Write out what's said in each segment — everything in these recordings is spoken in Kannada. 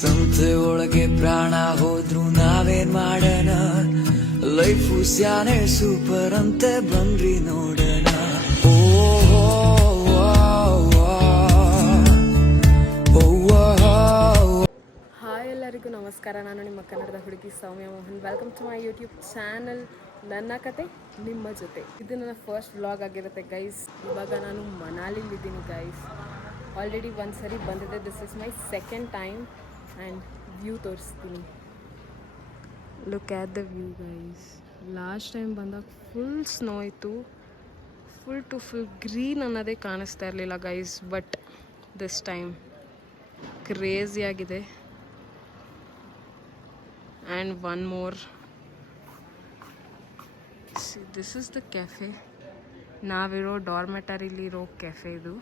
ಸಂತೆ ಒಳಗೆ ಪ್ರಾಣ ಹೋದ್ರು ನಾವೇನ್ ಮಾಡೋಣ ಲೈಫು ಸ್ಯಾನೆ ಸೂಪರ್ ಅಂತೆ ಬಂದ್ರಿ ನೋಡೋಣ ಹಾಯ್ ಎಲ್ಲರಿಗೂ ನಮಸ್ಕಾರ. ನಾನು ನಿಮ್ಮ ಕನ್ನಡದ ಹುಡುಗಿ Soumya Mohan. Welcome to my YouTube channel ನನ್ನ ಕತೆ ನಿಮ್ಮ ಜೊತೆ. ಇದು ನನ್ನ ಫಸ್ಟ್ ವ್ಲಾಗ್ ಆಗಿರುತ್ತೆ ಗೈಸ್. ಇವಾಗ ನಾನು ಮನಾಲಿಲಿದ್ದೀನಿ ಗೈಸ್. ಆಲ್ರೆಡಿ ಒಂದು ಸರಿ ಬಂದಿದೆ. This is my second time and view ತೋರಿಸ್ತೀನಿ. Look at the view guys. Last time ಬಂದಾಗ ಫುಲ್ ಸ್ನೋ ಇತ್ತು. ಫುಲ್ ಟು ಫುಲ್ ಗ್ರೀನ್ ಅನ್ನೋದೇ ಕಾಣಿಸ್ತಾ ಇರಲಿಲ್ಲ guys. But this time crazy ಆಗಿದೆ. And one more. See, this is the cafe. ನಾವಿರೋ ಡಾರ್ಮೆಟರಿಲಿರೋ ಕೆಫೆ ಇದು.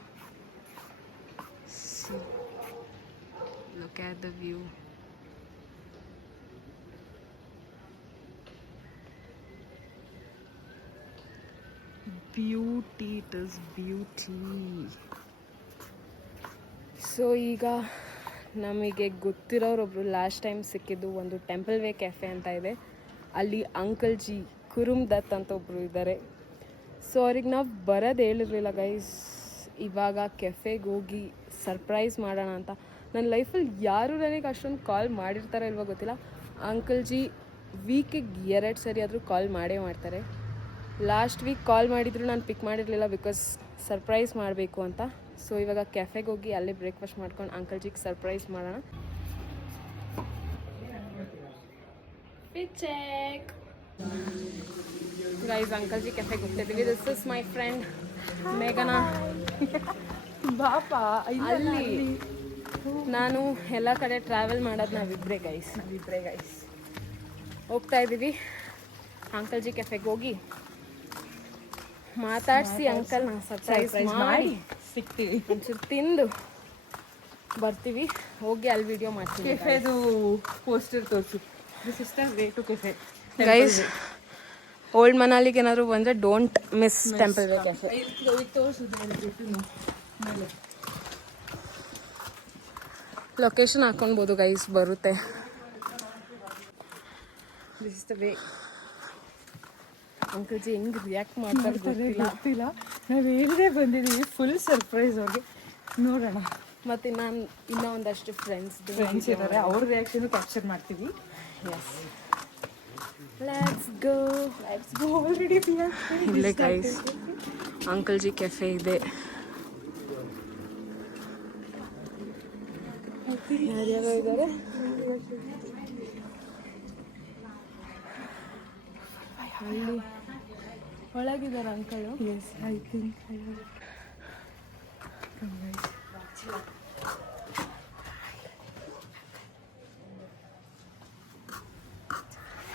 See, look at the view. Beauty, it is beauty. So ಈಗ ನಮಗೆ ಗೊತ್ತಿರೋರೊಬ್ರು ಲಾಸ್ಟ್ ಟೈಮ್ ಸಿಕ್ಕಿದ್ದು ಒಂದು ಟೆಂಪಲ್ ವೇ ಕೆಫೆ ಅಂತ ಇದೆ. ಅಲ್ಲಿ ಅಂಕಲ್ ಜಿ ಕುರುಮ್ ದತ್ ಅಂತ ಒಬ್ಬರು ಇದ್ದಾರೆ. ಸೊ ಅವ್ರಿಗೆ ನಾವು ಬರೋದು ಹೇಳಿರಲಿಲ್ಲ ಗೈಸ್. ಇವಾಗ ಕೆಫೆಗೆ ಹೋಗಿ ಸರ್ಪ್ರೈಸ್ ಮಾಡೋಣ ಅಂತ. ನನ್ನ ಲೈಫಲ್ಲಿ ಯಾರು ನನಗೆ ಅಷ್ಟೊಂದು ಕಾಲ್ ಮಾಡಿರ್ತಾರೋ ಇಲ್ವೋ ಗೊತ್ತಿಲ್ಲ. ಅಂಕಲ್ ಜಿ ವೀಕಿಗೆ 2 ಸರಿ ಆದರೂ ಕಾಲ್ ಮಾಡೇ ಮಾಡ್ತಾರೆ. ಲಾಸ್ಟ್ ವೀಕ್ ಕಾಲ್ ಮಾಡಿದ್ರು ನಾನು ಪಿಕ್ ಮಾಡಿರಲಿಲ್ಲ ಬಿಕಾಸ್ ಸರ್ಪ್ರೈಸ್ ಮಾಡಬೇಕು ಅಂತ. ಸೊ ಇವಾಗ ಕೆಫೆಗೆ ಹೋಗಿ ಅಲ್ಲೇ ಬ್ರೇಕ್ಫಾಸ್ಟ್ ಮಾಡ್ಕೊಂಡು ಅಂಕಲ್ ಜಿಗೆ ಸರ್ಪ್ರೈಸ್ ಮಾಡೋಣ. ಚೆಕ್ ಗೈಸ್, ಅಂಕಲ್ ಜಿ ಕೆಫೆಗೆ ಹೋಗ್ತಿದ್ದೀವಿ. ದಿಸ್ ಇಸ್ ಮೈ ಫ್ರೆಂಡ್ ಮೇಘನಾ. ಬಾಪಾ ಅಲ್ಲಿ ನಾನು ಎಲ್ಲ ಕಡೆ ಟ್ರಾವೆಲ್ ಮಾಡೋದು ನಾವಿಬ್ಬರೇ ಗೈಸ್. ಹೋಗ್ತಾ ಇದ್ದೀವಿ ಅಂಕಲ್ ಜಿ ಕೆಫೆಗೆ ಹೋಗಿ ಮಾತಾಡಿಸಿ ಅಂಕಲ್ ನಂಗೆ ಸರ್ಪ್ರೈಸ್ ಮಾಡಿ ಸಿಗ್ತೀವಿ. ಒಂಚೂರು ತಿಂದು ಬರ್ತೀವಿ. ಹೋಗಿ ಅಲ್ಲಿ ವಿಡಿಯೋ ಮಾಡ್ತೀವಿ. ಕೆಫೆದು ಪೋಸ್ಟರ್ ತೋರಿಸು. This is the way to cafe guys. Old ಮನಾಲಿಗೆ ಏನಾದ್ರು ಬಂದರೆ don't miss temple way cafe. Location ಹಾಕೊಳ್ಬೋದು ಗೈಸ್, ಬರುತ್ತೆ. This is the way. Uncle ji ಹೆಂಗೆ ರಿಯಾಕ್ಟ್ ಮಾಡ್ತಾರೆ ಗೊತ್ತಿಲ್ಲ. ನಾವು ಹೇಳಿದ್ರೆ ಬಂದಿದ್ದೀವಿ. ಫುಲ್ ಸರ್ಪ್ರೈಸ್ ಅವ್ರಿಗೆ. ನೋಡೋಣ. ಮತ್ತು ನಾನು ಇನ್ನೂ ಒಂದಷ್ಟು ಫ್ರೆಂಡ್ಸ್ ಇದ್ದಾರೆ. ಅವ್ರ ರಿಯಾಕ್ಷನ್ ಕ್ಯಾಪ್ಚರ್ ಮಾಡ್ತೀವಿ. Yes, let's go. ಆಲ್ರೆಡಿ ಇಲ್ಲೇ ಗೈಸ್ ಅಂಕಲ್ ಜಿ ಕೆಫೆ ಇದೆ. ಯಾರ್ಯಾರೋ ಇದ್ದಾರೆ. ಅಲ್ಲಿ ಒಳಗಿದ್ದಾರೆ uncle. Yes, I think.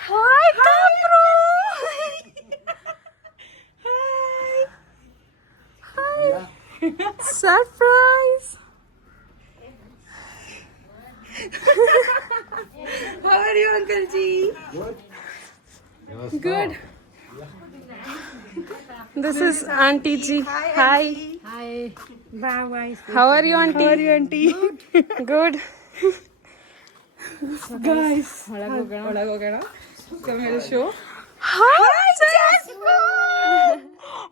Hi Kamru. Hi. Surprise. How are you, Uncle Ji? Good. This is Auntie Ji. Hi. Hi. Bye. How are you, Auntie? How are you, Auntie? Good. Guys, ಒಳಗೆ ಹೋಗೋಣ. Come here, show. Hi, Jasper.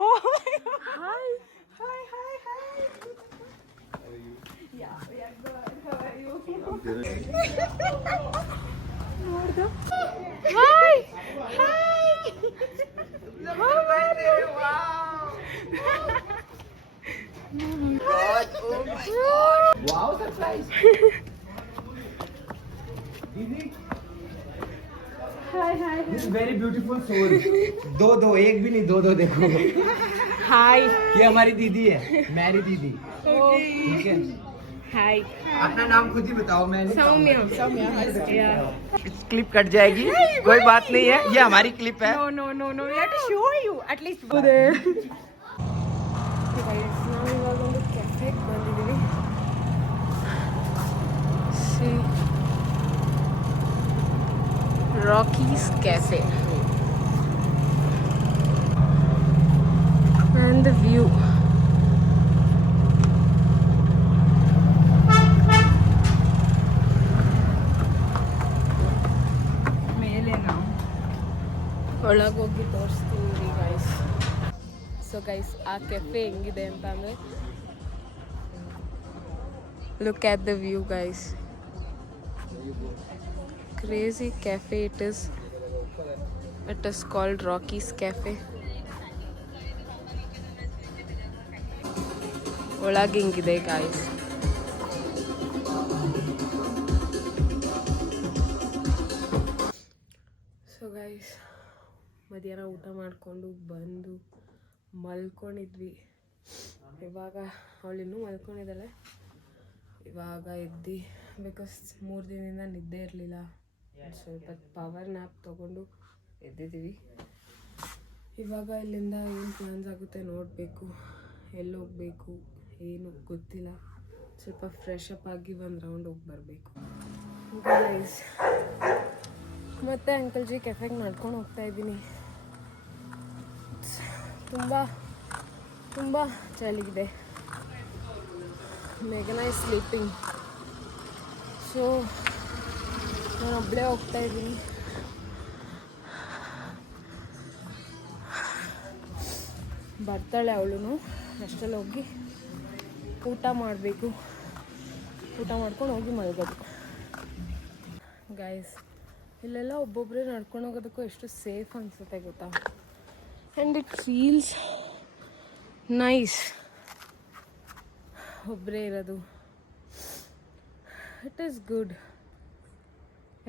Oh my God. Hi. Yeah, we are good. How are you? Hi. How are you? Wow. God, oh my God. Wow, surprise. Hi. This is very beautiful soul. दो एक भी नहीं, दो देखो. Hi. ये हमारी दीदी है, मैरी दीदी. ठीक है. Hi. अपना नाम खुद ही बताओ. मैं सौम्या. Yeah. क्लिप कट जाएगी, कोई बात नहीं है. ये हमारी क्लिप है. No. We have to show you at least. ನಾವು ಇವಾಗ ಒಂದು ಕೆಫೆಗೆ ಬಂದಿದ್ದೀವಿ. Rocky's Cafe and the view. ಒಳಗೋಗಿ ತೋರಿಸ್ತೀನಿ ಗೈಸ್. ಸೊ ಗೈಸ್, ಆ ಕೆಫೆ ಹೆಂಗಿದೆ ಅಂತ ಅಂದರೆ, look at the view guys. Crazy café it is. It is called Rockies café. ಒಳಗೆ ಹಿಂಗಿದೆ ಗಾಯ್ಸ್. ಸೊ ಗೈಸ್, ಮಧ್ಯಾಹ್ನ ಊಟ ಮಾಡಿಕೊಂಡು ಬಂದು ಮಲ್ಕೊಂಡಿದ್ವಿ. ಇವಾಗ ಅವಳಿನ್ನೂ ಮಲ್ಕೊಂಡಿದ್ದಾಳೆ. ಇವಾಗ ಎದ್ದು, ಬಿಕಾಸ್ 3 ದಿನದಿಂದ ನಿದ್ದೆ ಇರಲಿಲ್ಲ, ಸ್ವಲ್ಪ ಪವರ್ ನ್ಯಾಪ್ ತೊಗೊಂಡು ಎದ್ದಿದ್ದೀವಿ. ಇವಾಗ ಇಲ್ಲಿಂದ ಏನು ಪ್ಲ್ಯಾನ್ಸ್ ಆಗುತ್ತೆ ನೋಡಬೇಕು. ಎಲ್ಲಿ ಹೋಗಬೇಕು ಏನು ಗೊತ್ತಿಲ್ಲ. ಸ್ವಲ್ಪ ಫ್ರೆಶ್ ಅಪ್ ಆಗಿ ಒಂದು ರೌಂಡ್ ಹೋಗಿ ಬರಬೇಕು ಗೈಸ್. ಮತ್ತು ಅಂಕಲ್ ಜಿ ಕೆಫೆಗೆ ನಡ್ಕೊಂಡು ಹೋಗ್ತಾ ಇದ್ದೀನಿ. ತುಂಬ ಚಳಿಗಿದೆ. ಮೇಘನಾ ಇಸ್ ಸ್ಲೀಪಿಂಗ್. ಸೊ ನಾನು ಒಬ್ಬಳೇ ಹೋಗ್ತಾ ಇದ್ದೀನಿ. ಬರ್ತಾಳೆ ಅವಳು. ಅಷ್ಟರಲ್ಲಿ ಹೋಗಿ ಊಟ ಮಾಡಬೇಕು. ಊಟ ಮಾಡ್ಕೊಂಡು ಹೋಗಿ ಮಲಗೋದು ಗೈಸ್. ಇಲ್ಲೆಲ್ಲ ಒಬ್ಬೊಬ್ಬರೇ ನಡ್ಕೊಂಡು ಹೋಗೋದಕ್ಕೂ ಎಷ್ಟು ಸೇಫ್ ಅನಿಸುತ್ತೆ ಗೊತ್ತಾ. ಆ್ಯಂಡ್ ಇಟ್ ಫೀಲ್ಸ್ ನೈಸ್ ಒಬ್ಬರೇ ಇರೋದು. It is good.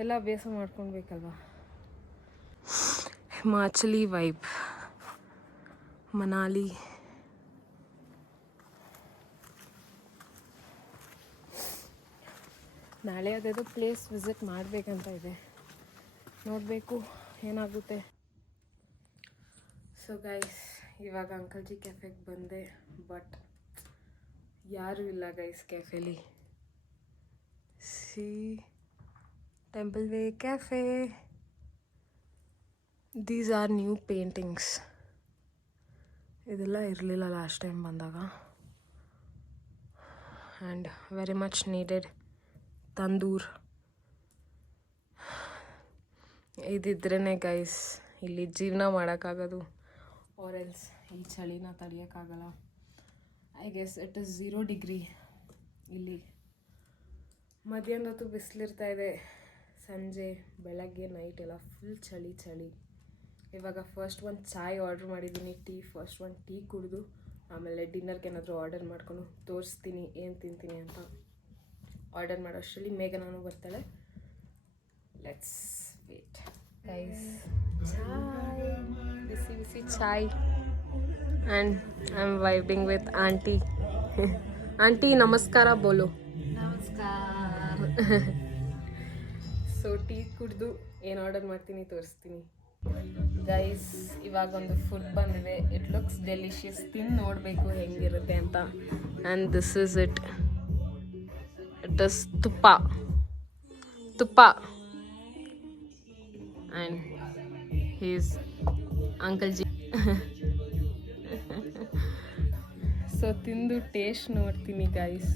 ಎಲ್ಲ ಅಭ್ಯಾಸ ಮಾಡ್ಕೊಳ್ಬೇಕಲ್ವಾ. ಹಿಮಾಚಲಿ ವೈಬ್, ಮನಾಲಿ. ನಾಳೆ ಯಾವುದಾದ್ರು ಪ್ಲೇಸ್ ವಿಸಿಟ್ ಮಾಡಬೇಕಂತ ಇದೆ, ನೋಡಬೇಕು ಏನಾಗುತ್ತೆ. ಸೊ ಗೈಸ್, ಇವಾಗ ಅಂಕಲ್ ಜಿ ಕೆಫೆಗೆ ಬಂದೆ. ಬಟ್ ಯಾರೂ ಇಲ್ಲ ಗೈಸ್ ಕೆಫೆಲಿ. See temple way cafe. These are new paintings. ಇದೆಲ್ಲ ಇರಲಿಲ್ಲ ಲಾಸ್ಟ್ ಟೈಮ್ ಬಂದಾಗ. And very much needed tandoor. ಇದಿದ್ರೇ ಗೈಸ್ ಇಲ್ಲಿ ಜೀವನ ಮಾಡೋಕ್ಕಾಗೋದು. ಆರ್ ಎಲ್ಸ್ ಈ ಚಳಿನ ತಡೆಯೋಕ್ಕಾಗಲ್ಲ. I guess it is 0 degree ಇಲ್ಲಿ. ಮಧ್ಯಾಹ್ನ ಹೊತ್ತು ಬಿಸಿಲಿರ್ತಾ ಇದೆ. ಸಂಜೆ ಬೆಳಗ್ಗೆ ನೈಟ್ ಎಲ್ಲ ಫುಲ್ ಚಳಿ. ಇವಾಗ ಫಸ್ಟ್ ಒಂದು ಚಾಯ್ ಆರ್ಡ್ರ್ ಮಾಡಿದ್ದೀನಿ. ಫಸ್ಟ್ ಒಂದು ಟೀ ಕುಡಿದು ಆಮೇಲೆ ಡಿನ್ನರ್ಗೆ ಏನಾದರೂ ಆರ್ಡರ್ ಮಾಡ್ಕೊಂಡು ತೋರಿಸ್ತೀನಿ ಏನು ತಿಂತೀನಿ ಅಂತ. ಆರ್ಡರ್ ಮಾಡೋ ಅಷ್ಟರಲ್ಲಿ ಮೇಘನಾನು ಬರ್ತಾಳೆ. Let's wait guys. ಚಾಯ್, ಬಿಸಿ ಚಾಯ್. And I am vibing with aunty. Aunty ನಮಸ್ಕಾರ ಬೋಲು. ನಮಸ್ಕಾರ. ಸೊ ಟೀ ಕುಡಿದು ಏನು ಆರ್ಡರ್ ಮಾಡ್ತೀನಿ ತೋರಿಸ್ತೀನಿ ಗೈಸ್. ಇವಾಗ ಒಂದು ಫುಡ್ ಬಂದಿದೆ. It looks delicious. ತಿಂದು ನೋಡಬೇಕು ಹೆಂಗಿರುತ್ತೆ ಅಂತ. And this is it. It is thukpa. And he's uncle ji. So ತಿಂದು ಟೇಸ್ಟ್ ನೋಡ್ತೀನಿ ಗೈಸ್.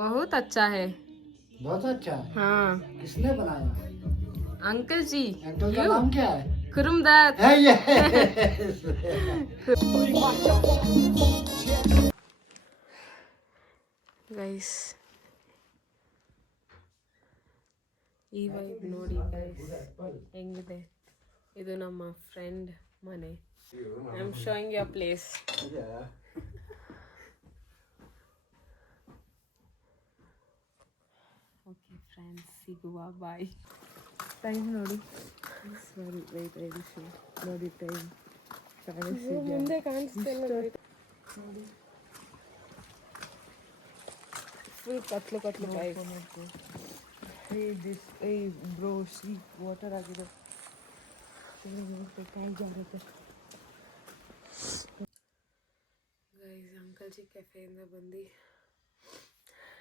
बहुत अच्छा है. बहुत अच्छा है। हाँ, किसने बनाया? अंकल जी. अंकल का नाम क्या है? कुरुमदत्त. है ये। ಗೈಸ್ ಈ ವೈಬ್ ನೋಡಿ ಗೈಸ್ ಹೆಂಗಿದೆ. ಇದು ನಮ್ಮ ಫ್ರೆಂಡ್ ಮನೆ. I am showing your place. Okay friends, ಸಿಗುವ ಬಾಯ್. ಟೈಮ್ ನೋಡಿ. ಸಾರಿ ವೆಯ್ಟ್ ನೋಡಿ ಟೈಮ್. ಮುಂದೆ ಕಾಣಿಸ್ತಿಲ್ಲ ನೋಡಿ. ಫುಲ್ ಕತ್ಲು ಬಾಯ್. ಬ್ರೋ ಸಿ ವಾಟರ್ ಆಗಿದೆ. ಕಾಯಿ ಜಾರುತ್ತೆ. ಗೈಸ್, ಅಂಕಲ್ ಜಿ ಕೆಫೆಯಿಂದ ಬಂದು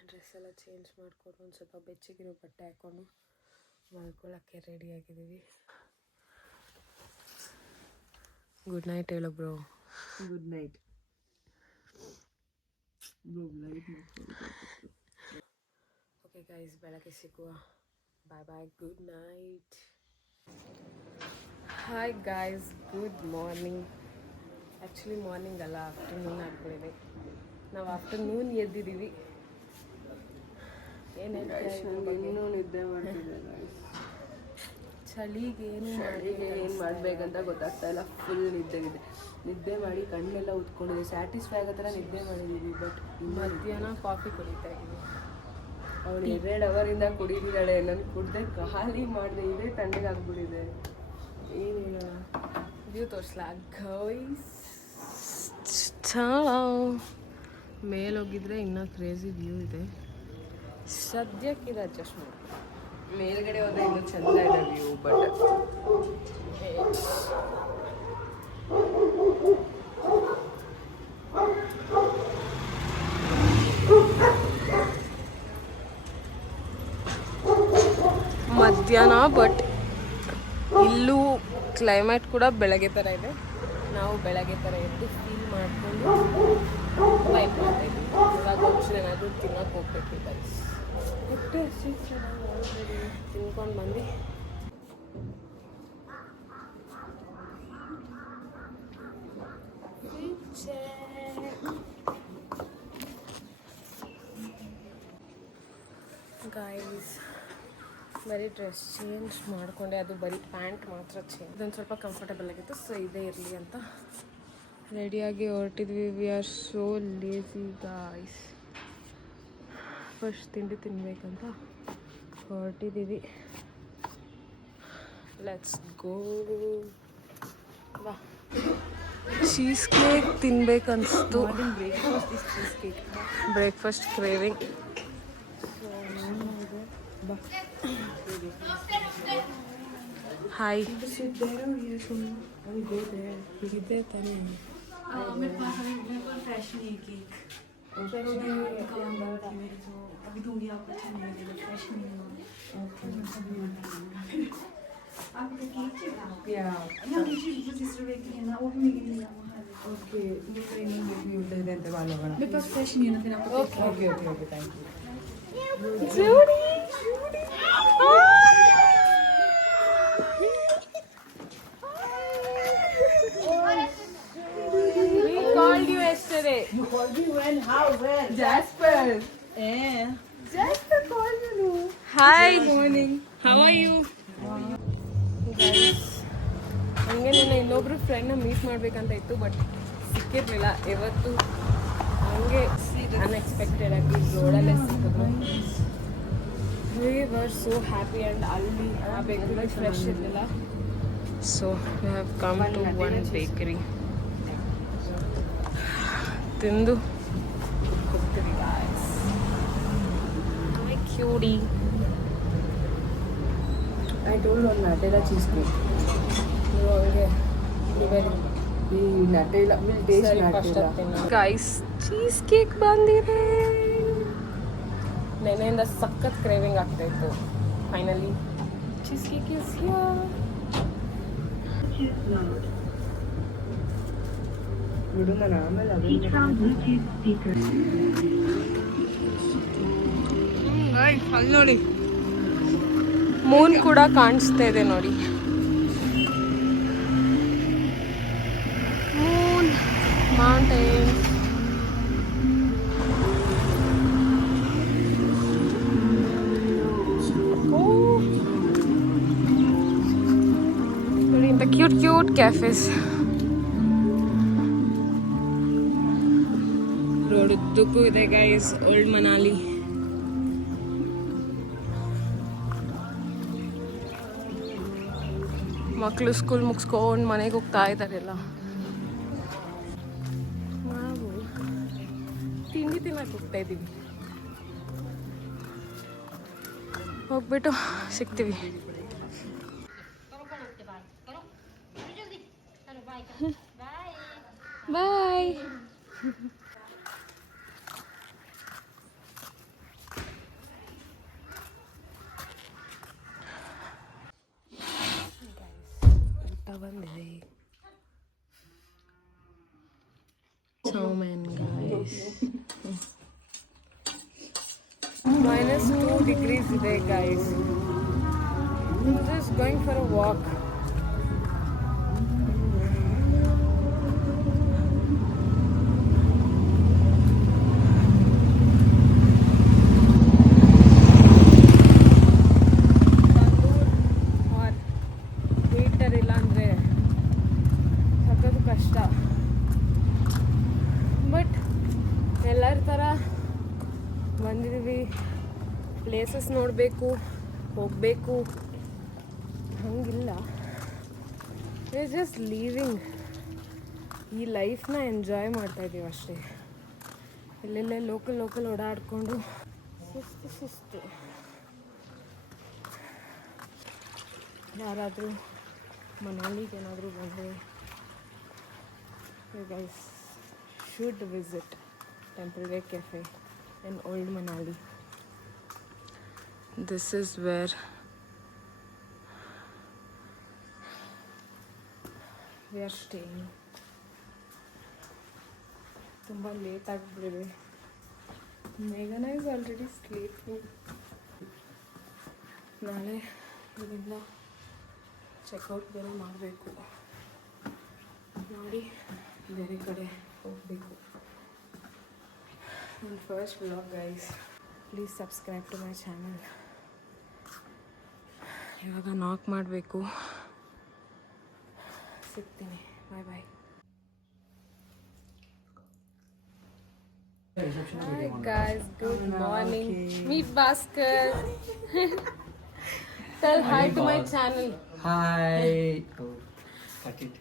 ಡ್ರೆಸ್ ಎಲ್ಲ ಚೇಂಜ್ ಮಾಡಿಕೊಂಡು ಒಂದು ಸ್ವಲ್ಪ ಬೆಚ್ಚಗಿರೋ ಬಟ್ಟೆ ಹಾಕ್ಕೊಂಡು ಮಲ್ಕೊಳ್ಳೋಕ್ಕೆ ರೆಡಿಯಾಗಿದ್ದೀವಿ. ಗುಡ್ ನೈಟ್ ಹೇಳು bro. Good night. Okay guys, ಬೆಳಗ್ಗೆ ಸಿಗುವ. Bye bye, good night. Hi guys, good morning. Actually morning ಅಲ್ಲ, ಆಫ್ಟರ್ನೂನ್ ಆಗ್ಬಿಟ್ಟಿದೆ. ನಾವು ಆಫ್ಟರ್ನೂನ್ ಎದ್ದಿದ್ದೀವಿ. ಏನು ಇನ್ನೂ ನಿದ್ದೆ ಮಾಡ್ತಿದ್ದೆ. ಚಳಿಗೆ ಏನು ಮಾಡಬೇಕಂತ ಗೊತ್ತಾಗ್ತಾ ಇಲ್ಲ. ಫುಲ್ ನಿದ್ದೆ ಮಾಡಿ ಕಣ್ಣೆಲ್ಲ ಉತ್ಕೊಂಡಿದೆ. ಸ್ಯಾಟಿಸ್ಫೈ ಆಗೋ ಥರ ನಿದ್ದೆ ಮಾಡಿದ್ದೀವಿ. ಬಟ್ ಮಧ್ಯಾಹ್ನ ಕಾಫಿ ಕುಡಿತಾ ಇದ್ದೀವಿ. ಅವಳು 2 ಅವರಿಂದ ಕುಡಿದಿದ್ದಾಳೆ. ನಾನು ಕುಡ್ದೆ ಖಾಲಿ ಮಾಡಿದೆ. ಇದೇ ತಣ್ಣಗಾಗ್ಬಿಟ್ಟಿದೆ. ಏನಿಲ್ಲ, ವ್ಯೂ ತೋರಿಸ್ಲಾ ಗೈಸ್? ಮೇಲೋಗಿದ್ರೆ ಇನ್ನೂ ಕ್ರೇಜಿ ವ್ಯೂ ಇದೆ. ಸದ್ಯಕ್ಕಿದೆ, ಅಡ್ಜಸ್ಟ್ ಮಾಡಿ. ಮೇಲ್ಗಡೆ ಹೋದ್ರೆ ಇನ್ನೂ ಚೆಂದ ಇದೆ ವ್ಯೂ. ಬಟ್ ಮಧ್ಯಾಹ್ನ, ಬಟ್ ಇಲ್ಲೂ ಕ್ಲೈಮೇಟ್ ಕೂಡ ಬೆಳಗ್ಗೆ ಥರ ಇದೆ. ನಾವು ಬೆಳಗ್ಗೆ ಥರ ಎದ್ದು ಫೀಲ್ ಮಾಡಿಕೊಂಡು ವೈಪ್ ಮಾಡ್ತಾ ಇದ್ದೀವಿ. ಇವಾಗ ಏನಾದರೂ ತಿನ್ನೋಕೆ ಹೋಗ್ಬೇಕು ಗೈಸ್. ಹೊಟ್ಟೆ ಹಸಿವು ಆಲ್ರೆಡಿ ತಿನ್ಕೊಂಡು ಬಂದು. ಗೈಸ್, ಬರೀ ಡ್ರೆಸ್ ಚೇಂಜ್ ಮಾಡಿಕೊಂಡೆ. ಅದು ಬರೀ ಪ್ಯಾಂಟ್ ಮಾತ್ರ ಚೇಂಜ್. ಇದೊಂದು ಸ್ವಲ್ಪ ಕಂಫರ್ಟಬಲ್ ಆಗಿತ್ತು, ಸೊ ಇದೇ ಇರಲಿ ಅಂತ ರೆಡಿಯಾಗಿ ಹೊರಟಿದ್ವಿ. We are so lazy guys. First ತಿಂಡಿ ತಿನ್ಬೇಕಂತ ಹೊರಟಿದ್ದೀವಿ. Let's go. ಬಾ. ಚೀಸ್ ಕೇಕ್ ತಿನ್ಬೇಕನ್ನಿಸ್ತು. Breakfast craving. ಹಾಯ್. ಇದೆ ತಾನೇ. मेरे पास फ्रेश नहीं है केक। अभी दूंगी आपको, अच्छा नहीं लगेगा, फ्रेश नहीं है। आप केक चाहिए? या मुझे सिस्टर बेक है ना, वो भी मेरे लिए वहाँ। ओके, ये ट्रेनिंग भी उधर देते वाला वाला। मेरे पास फ्रेश नहीं है ना, फिर आपको okay okay okay, thank you. Judy! We called you yesterday. You called me when? How? When? Jasper. Jasper called you. Hi. Good morning. How are you? Guys, ಹಂಗೆ ನನ್ನ ಇನ್ನೊಬ್ರು ಫ್ರೆಂಡ್ನ ಮೀಟ್ ಮಾಡ್ಬೇಕಂತ ಇತ್ತು, ಬಟ್ ಸಿಕ್ಕಿರ್ಲಿಲ್ಲ. ಇವತ್ತು ಹಂಗೆ ಅನ್ಎಕ್ಸ್ಪೆಕ್ಟೆಡ್ ಆಗಿ ರೋಡಲ್ಲೇ ಸಿಕ್ಕಿದ್ರು. We were so happy, and ಅಲ್ಲಿ ಆ ಬೇಕರಿ ಫ್ರೆಶ್ ಇರಲಿಲ್ಲ. So we have come to one bakery. ತಿಂದು ಹೋಗ್ತೀವಿ guys. Hi cutie. I told on Nutella cheesecake. ನೀವು ಹಂಗೆ ಈ Nutella will taste Nutella. Guys, cheese cake ಬಂದಿದೆ. ನೆನೆಯಿಂದ ಸಖತ್ ಕ್ರೇವಿಂಗ್ ಆಗ್ತಾ ಇತ್ತು. Finally cheese cake is here. ಬಿಡು, ನಾನು ಆಮೇಲೆ ಅಲ್ಲಿ ನೋಡಿ, ಮೂನ್ ಕೂಡ ಕಾಣಿಸ್ತಾ ಇದೆ ನೋಡಿ. Moon, mountain. ನೋಡಿ ಇಂಥ ಕ್ಯೂಟ್ ಕ್ಯಾಫೇಸ್. ರೋಡ್ ಉದ್ದಕ್ಕೂ ಇದೆ ಗೈಸ್. ಓಲ್ಡ್ ಮನಾಲಿ. ಮಕ್ಕಳು ಸ್ಕೂಲ್ ಮುಗಿಸ್ಕೊಂಡು ಮನೆಗೆ ಹೋಗ್ತಾ ಇದ್ದಾರೆಲ್ಲ. ನಾವು ತಿಂಡಿ ತಿನ್ನಕ್ಕೆ ಹೋಗ್ತಾ ಇದ್ದೀವಿ. ಹೋಗ್ಬಿಟ್ಟು ಸಿಗ್ತೀವಿ. ಬಾಯ್. ಊಟ ಬಂದಿದೆ. degrees ಇದೆ guys. I'm just going for a walk. Heater ಇಲ್ಲ ಅಂದರೆ ಸಖತ್ತು ಕಷ್ಟ. ಬಟ್ ಎಲ್ಲರ ಥರ ಬಂದಿದ್ದೀವಿ, ಪ್ಲೇಸಸ್ ನೋಡಬೇಕು, ಹೋಗಬೇಕು ಹಂಗಿಲ್ಲ. We are just living. ಈ ಲೈಫ್ನ ಎಂಜಾಯ್ ಮಾಡ್ತಾಯಿದ್ದೀವಿ ಅಷ್ಟೇ. ಎಲ್ಲೆಲ್ಲೇ ಲೋಕಲ್ ಓಡಾಡಿಕೊಂಡು ಸುಸ್ತು. ಯಾರಾದರೂ ಮನಾಲಿಗೆ ಏನಾದರೂ ಬಂದರೆ you guys should visit Temple Way Cafe in Old Manali. This is where we are staying. ತುಂಬ ಲೇಟ್ ಆಗಿಬಿಟ್ಟಿದೆ. ಮೇಘನ ಇಸ್ ಆಲ್ರೆಡಿ ಸ್ಲೀಪಿಂಗ್. ನಾಳೆ ಇದರಿಂದ ಚೆಕ್ಔಟ್ ಬೇರೆ ಮಾಡಬೇಕು, ಮಾಡಿ ಬೇರೆ ಕಡೆ ಹೋಗಬೇಕು. ನನ್ನ first vlog guys, please subscribe to my channel. ಇವಾಗ ನಾಕ್ ಮಾಡಬೇಕು. ಸಿಗ್ತೀನಿ. ಬಾಯ್. Hi guys, good morning. Meet Bhaskar. Tell hi to my channel. Hi. Oh, cut it.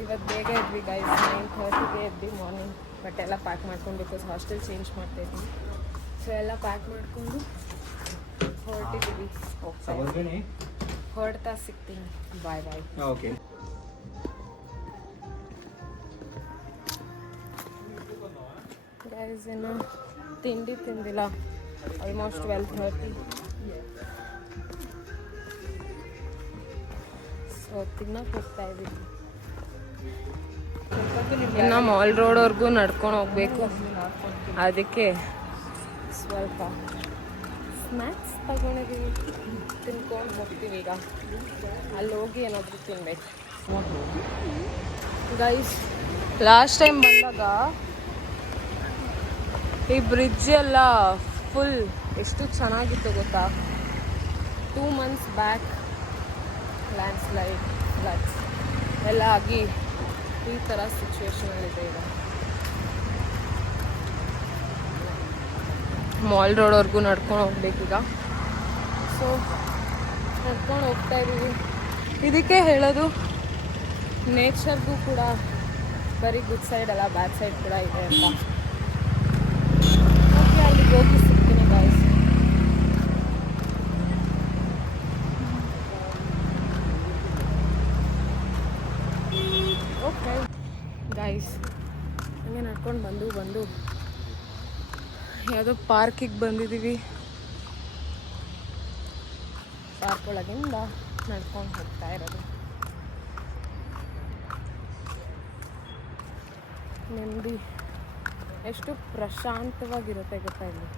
ಇವತ್ತು ಬೇಗ ಇದ್ವಿ ಗೈಸ್, 9:30ಗೆ ಎದ್ವಿ ಮಾರ್ನಿಂಗ್. ಬಟ್ ಎಲ್ಲ ಪ್ಯಾಕ್ ಮಾಡ್ಕೊಂಡು, ಬಿಕಾಸ್ ಹಾಸ್ಟೆಲ್ ಚೇಂಜ್ ಮಾಡ್ತಾಯಿದ್ವಿ. ಸೊ ಎಲ್ಲ ಪ್ಯಾಕ್ ಮಾಡಿಕೊಂಡು ಹೊರಟಿದ್ದೀವಿ. ಹೊರಡ್ತಾ ಸಿಗ್ತೀನಿ. ಬಾಯ್. ಓಕೆ. ಗೈಸ್ ಇನ್ನು ತಿಂಡಿ ತಿಂದಿಲ್ಲ. ಆಲ್ಮೋಸ್ಟ್ 12:30. ಸೊ ತಿನ್ನಕ್ಕೆ ಹೋಗ್ತಾ ಇದ್ದೀವಿ. ಇನ್ನು ಮಾಲ್ ರೋಡ್ವರೆಗೂ ನಡ್ಕೊಂಡು ಹೋಗ್ಬೇಕು. ಅದಕ್ಕೆ ಸ್ವಲ್ಪ ಸ್ನ್ಯಾಕ್ಸ್ ತಗೊಂಡಿದ್ದೀವಿ, ತಿನ್ಕೊಂಡು ಹೋಗ್ತೀವಿ. ಈಗ ಅಲ್ಲಿ ಹೋಗಿ ಏನಾದರೂ ತಿನ್ಬೇಕು. ಗೈಸ್ ಲಾಸ್ಟ್ ಟೈಮ್ ಬಂದಾಗ ಈ ಬ್ರಿಡ್ಜ್ ಎಲ್ಲ ಫುಲ್ ಎಷ್ಟು ಚೆನ್ನಾಗಿತ್ತು ಗೊತ್ತಾ. 2 months ಬ್ಯಾಕ್ ಲ್ಯಾಂಡ್ಸ್ಲೈಡ್, ಫ್ಲಡ್ಸ್ ಎಲ್ಲ ಆಗಿ ಈ ಥರ ಸಿಚುವೇಶನಲ್ಲಿದೆ ಈಗ. ಮಾಲ್ ರೋಡ್ವರೆಗೂ ನಡ್ಕೊಂಡು ಹೋಗ್ಬೇಕೀಗ. ಸೊ ನಡ್ಕೊಂಡು ಹೋಗ್ತಾ ಇದ್ದೀವಿ. ಇದಕ್ಕೆ ಹೇಳೋದು, ನೇಚರ್ಗೂ ಕೂಡ ಬರೀ ಗುಡ್ ಸೈಡ್ ಅಲ್ಲ, ಬ್ಯಾಡ್ ಸೈಡ್ ಕೂಡ ಇದೆ ಅಂತ. ಓಕೆ, ಅಲ್ಲಿಗೆ ಹೋಗಿ ಸಿಗ್ತೀನಿ ಗೈಸ್. ಓಕೆ ಗೈಸ್, ಹಂಗೆ ನಡ್ಕೊಂಡು ಬಂದು ಯಾವುದೋ ಪಾರ್ಕಿಗೆ ಬಂದಿದ್ದೀವಿ. ಪಾರ್ಕ್ ಒಳಗಿಂದ ನಡ್ಕೊಂಡು ಹೋಗ್ತಾ ಇರೋದು. ನೆಮ್ಮದಿ, ಎಷ್ಟು ಪ್ರಶಾಂತವಾಗಿರುತ್ತೆ ಗೊತ್ತಾ ಇಲ್ಲಿ.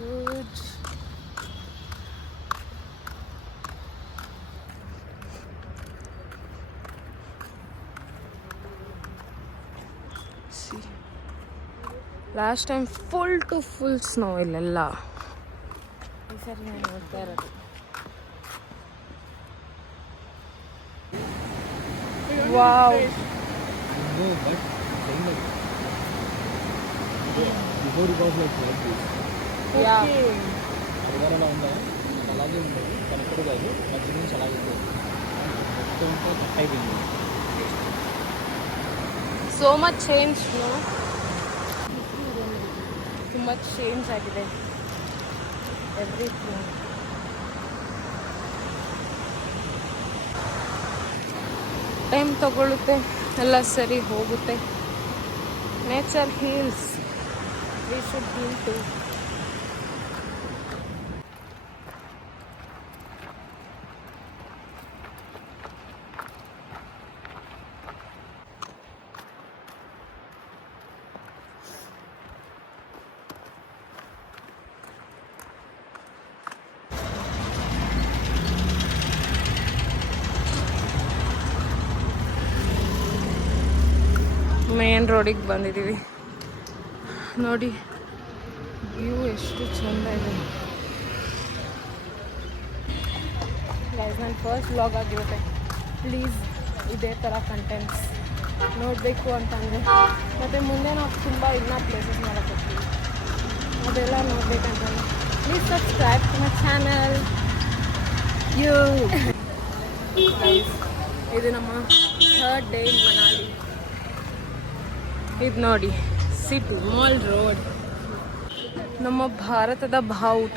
Good. Last time full snow ಇಲ್ಲೆಲ್ಲ. ಈ ಸರಿ ನಾನು ನೋಡ್ತಾ ಇರೋದು. ವಾವ್. అలాగే ఉండదు, కనెక్టెడ్ కాదు, మధ్య నుంచి అలాగే అయిపోయింది. So much change, no? Too much change ಆಗಿದೆ everything. ಟೈಮ್ ತಗೊಳ್ಳುತ್ತೆ, ಎಲ್ಲ ಸರಿ ಹೋಗುತ್ತೆ. Nature heals, we should heal too. Main ರೋಡಿಗೆ ಬಂದಿದ್ದೀವಿ. ನೋಡಿ ವ್ಯೂ ಎಷ್ಟು ಚೆಂದ ಇದೆ ಗೈಸ್. ನನ್ನ ಫಸ್ಟ್ ವ್ಲಾಗ್ ಆಗಿರುತ್ತೆ. ಪ್ಲೀಸ್ ಇದೇ ಥರ ಕಂಟೆಂಟ್ಸ್ ನೋಡಬೇಕು ಅಂತಂದರೆ, ಮತ್ತು ಮುಂದೆ ನಾವು ತುಂಬ ಇನ್ನೂ ಪ್ಲೇಸಸ್ ಮಾಡೋಕ್ಕೆ ಹೋಗ್ತೀವಿ, ಅದೆಲ್ಲ ನೋಡ್ಬೇಕಂತಂದರೆ please subscribe to my channel. You guys, ಇದು ನಮ್ಮ 3rd ಡೇ ಇನ್ ಮನಾಲಿ. ಇದು ನೋಡಿ ಸಿಟಿ ಮಾಲ್ ರೋಡ್, ನಮ್ಮ ಭಾರತದ ಬಾವುಟ.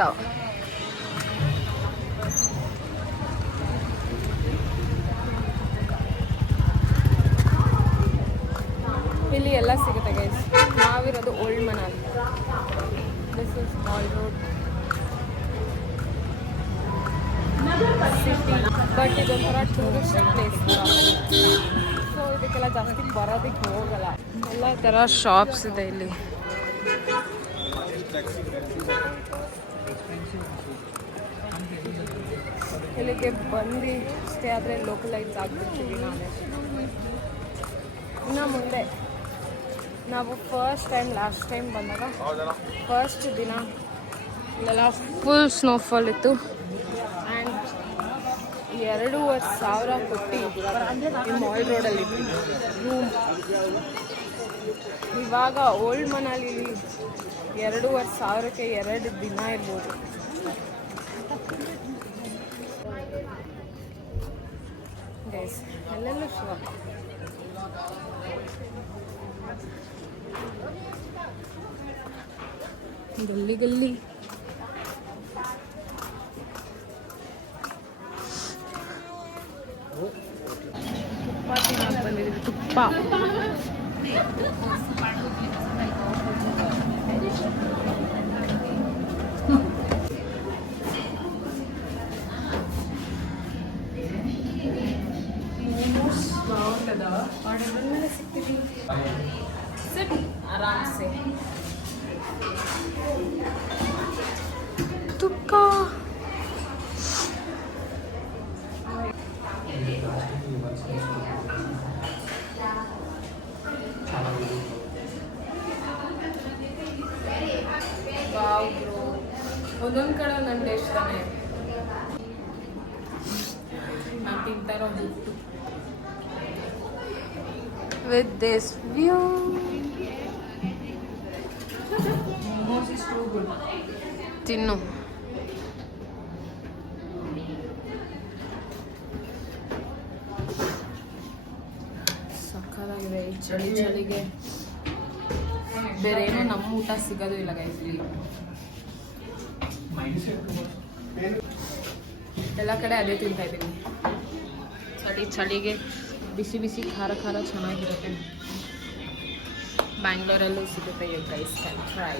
ಇಲ್ಲಿ ಎಲ್ಲ ಸಿಗುತ್ತೆ ಗೈಸ್. ನಾವಿರೋದು old Manali. This is mall road city. But ಇದೊಂಥರ ಟೂರಿಸ್ಟ್ ಪ್ಲೇಸ್, ಸೊ ಇದಕ್ಕೆಲ್ಲ ಜಾಸ್ತಿ ಬರೋದಕ್ಕೆ ಹೋಗಲ್ಲ. ಎಲ್ಲ ಥರ ಶಾಪ್ಸ್ ಇದೆ ಇಲ್ಲಿ. ಇಲ್ಲಿಗೆ ಬಂದು ಸ್ಟೇ ಆದರೆ ಲೋಕಲೈಸ್ ಆಗಿಬಿಡ್ತೀವಿ ನಾವೇ. ಇನ್ನು ಮುಂದೆ ನಾವು ಫಸ್ಟ್ ಟೈಮ್ ಲಾಸ್ಟ್ ಟೈಮ್ ಬಂದಾಗ ಫಸ್ಟ್ ದಿನ ಇಲ್ಲೆಲ್ಲ ಫುಲ್ ಸ್ನೋಫಾಲ್ ಇತ್ತು. ಆ್ಯಂಡ್ 2,500 ಕೊಟ್ಟು ಈ ಮಾಲ್ ರೋಡಲ್ಲಿ ರೂಮ್. ಇವಾಗ ಓಲ್ಡ್ ಮನಾಲಿಲಿ 2,500ಕ್ಕೆ 2 ದಿನ ಇರ್ಬೋದು. ಗೈಸ್ ಎಲ್ಲೆಲ್ಲೂ ಶಾಪ್. ಗಲ್ಲಿ ಗಲ್ಲಿ ತುಪ್ಪ ತಿನ್ನಕ್ಕೆ ಬಂದಿದ್ದೀವಿ. ತುಪ್ಪ ಆರ್ಡರ್ ಬಂದಮೇಲೆ ಸಿಗ್ತೀವಿ. ಸಿಟ್ ಆರಾಮ್ಸೆ. ತುಪ್ಪ ಒಂದೊಂದು ಕಡೆ ಒಂದೊಂದು ಟೇಸ್ಟ್ ತಾನೆ. ನಾನು ತಿಂತಾರೋ ಬಿಟ್ಟು with this view. Momos is too good. ತಿನ್ನು. ಸಕ್ಕತ್ತಾಗಿದೆ. ಈ ಚಳಿಗೆ ಬೇರೆ ಏನೋ ನಮ್ಮ ಊಟ ಸಿಗೋದು ಇಲ್ಲ ಗೈಸ್. ಇಲ್ಲಿ ಎಲ್ಲ ಕಡೆ ಅದೇ ತಿಂತಾ ಇದ್ದೀನಿ. ಚಳಿಗೆ ಬಿಸಿ ಬಿಸಿ ಖಾರ ಖಾರ ಚೆನ್ನಾಗಿರುತ್ತೆ. ಬ್ಯಾಂಗ್ಳೂರಲ್ಲೂ ಸಿಗುತ್ತೆ. You guys can try.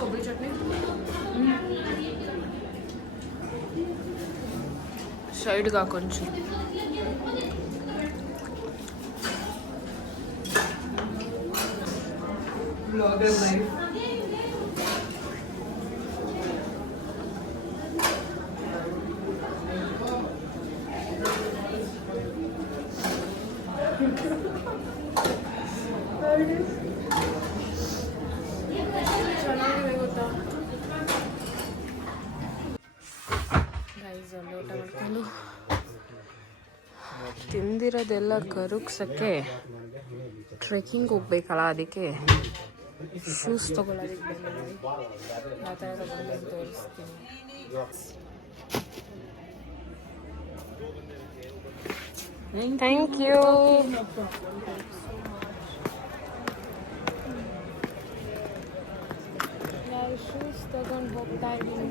ಕೊಬ್ಬರಿ ಚಟ್ನಿ ಸೈಡ್ಗೆ ಹಾಕೊಂಚು. Blogger life. ಚೆನ್ನಾಗಿದೆ ಗೊತ್ತಾ ಗೈಸ್. ಅಲ್ಲಿ ಊಟ ಮಾಡ್ಕೊಂಡು ತಿಂದಿರೋದೆಲ್ಲ ಕರಗಿಸೋಕ್ಕೆ ಟ್ರೆಕ್ಕಿಂಗ್ ಹೋಗ್ಬೇಕಲ್ಲ, ಅದಕ್ಕೆ ಶೂಸ್ ತೊಗೊಳ್ಳೋದಕ್ಕೆ ಬಂದಿದ್ದೀವಿ. ಆ ಥರ ತಗೊಂಡು ತೋರಿಸ್ತೀನಿ. Thank you. ಶೂಸ್ ತಗೊಂಡು ಹೋಗ್ತಾ ಇದ್ದೀನಿ.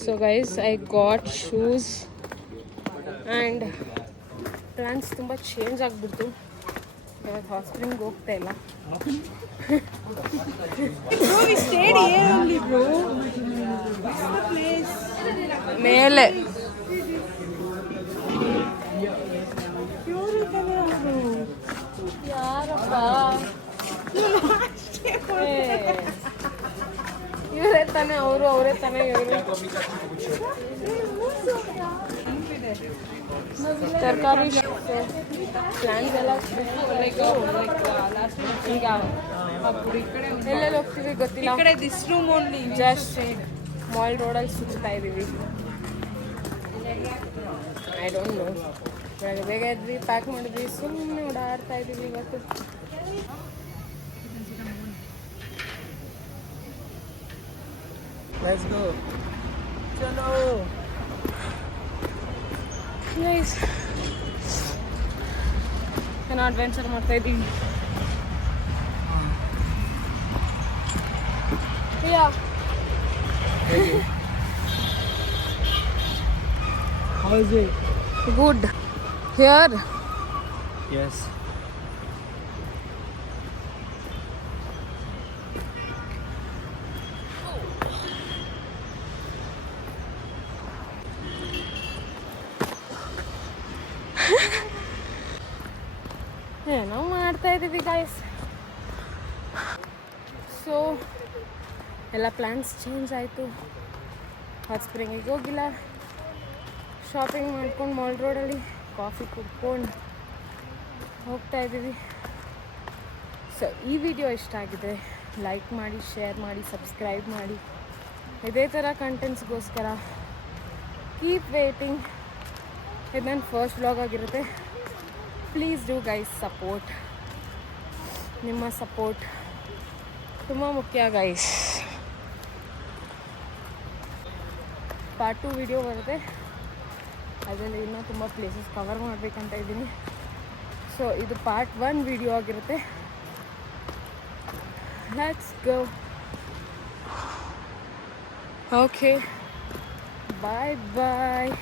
So guys, I got shoes and plans ತುಂಬ ಚೇಂಜ್ ಆಗಿಬಿಡ್ತು. ಇವಾಗ ಹಾಸ್ಪಿಟಲ್ಗೆ ಹೋಗ್ತಾ ಇಲ್ಲ. ಮೇಲೆ ಯಾರಪ್ಪ ತಾನೇ ಅವರು, ಅವರೇ ತಾನೇ ಇವರು. ತರಕಾರಿ ಪ್ಲಾನ್ಸ್ ಎಲ್ಲ ಈಗ ಎಲ್ಲೆಲ್ಲಿ ಹೋಗ್ತೀವಿ ಗೊತ್ತಿಲ್ಲ. This room only just mall ರೋಡಲ್ಲಿ ಸುತ್ತಾ ಇದ್ದೀವಿ. I don't know. ಬೆಳಗ್ಗೆ ಬೇಗ ಇದ್ವಿ, ಪ್ಯಾಕ್ ಮಾಡಿದ್ವಿ, ಸುಮ್ಮನೆ ಓಡಾಡ್ತಾ ಇದ್ದೀವಿ ಇವತ್ತು. Let's go. ಚಲೋ. ನೈಸ್. ಏನೋ ಅಡ್ವೆಂಚರ್ ಮಾಡ್ತಾ ಇದ್ದೀವಿ. How is it? Good. Here. Yes. ಏನೋ ಮಾಡ್ತಾ ಇದ್ದೀವಿ ಗಾಯ್ಸ್. ಸೊ ಎಲ್ಲ ಪ್ಲ್ಯಾನ್ಸ್ ಚೇಂಜ್ ಆಯಿತು. ಹಾಟ್ ಸ್ಪ್ರಿಂಗಿಗೆ ಹೋಗಿಲ್ಲ, ಶಾಪಿಂಗ್ ಮಾಡ್ಕೊಂಡು ಮಾಲ್ ರೋಡಲ್ಲಿ ಕಾಫಿ ಕುಡ್ಕೊಂಡು ಹೋಗ್ತಾ ಇದ್ದೀವಿ. ಸೊ ಈ ವಿಡಿಯೋ ಇಷ್ಟ ಆಗಿದೆ ಲೈಕ್ ಮಾಡಿ, ಶೇರ್ ಮಾಡಿ, ಸಬ್ಸ್ಕ್ರೈಬ್ ಮಾಡಿ. ಇದೇ ಥರ ಕಂಟೆಂಟ್ಸ್ಗೋಸ್ಕರ ಕೀಪ್ ವೇಟಿಂಗ್. ಇದು ನನ್ನ ಫಸ್ಟ್ ವ್ಲಾಗ್ ಆಗಿರುತ್ತೆ. Please do guys support. ನಿಮ್ಮ ಸಪೋರ್ಟ್ ತುಂಬ ಮುಖ್ಯ ಗೈಸ್. ಪಾರ್ಟ್ 2 ವಿಡಿಯೋ ಬರುತ್ತೆ, ಅದರಲ್ಲಿ ಇನ್ನೂ ತುಂಬ ಪ್ಲೇಸಸ್ ಕವರ್ ಮಾಡಬೇಕಂತ ಇದ್ದೀನಿ. ಸೊ ಇದು ಪಾರ್ಟ್ 1 ವಿಡಿಯೋ ಆಗಿರುತ್ತೆ. Let's go. Okay, bye bye.